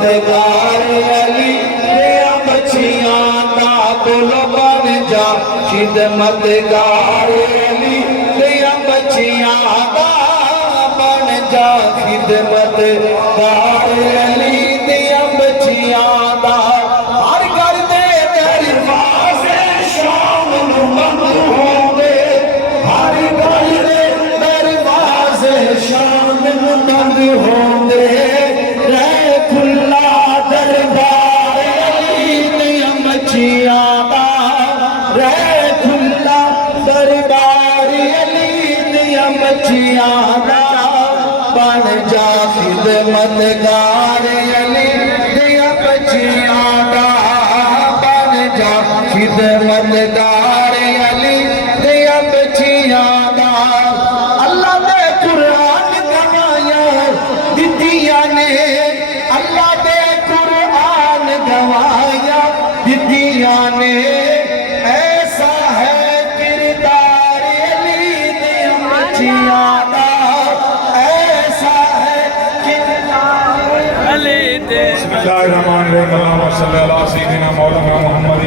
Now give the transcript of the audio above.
खिदमतगार अली दिया बच्चियां दा बुल बन जा खिदमतगार अली दिया बच्चियां दा बन जा खिदमतगार अली दिया बच्चियां दा हर घर दे दरवाजे शाम नूं बंद होंदे हर घर दे दरवाजे शाम नूं बंद होंदे रह खुला दरबार अली दिया बच्चियां दा रह खुला दरबार अली दिया बच्चियां दा बन जा खिदमतगार अली दिया बच्चियां दा बन जा खिदमतगार अली दिया बच्चियां दा अल्लाह दे कुरान गवाया दितियां ने अल्लाह दे कुरान गवाया दितियां ने ऐसा है किरदार अली दिया बच्चियां दा ऐसा है किरदार बिस्मिल्लाहिर्रहमानिर्रहीम। अल्लाहुम्मा सल्ली अला सय्यिदिना मौलाना मुहम्मद।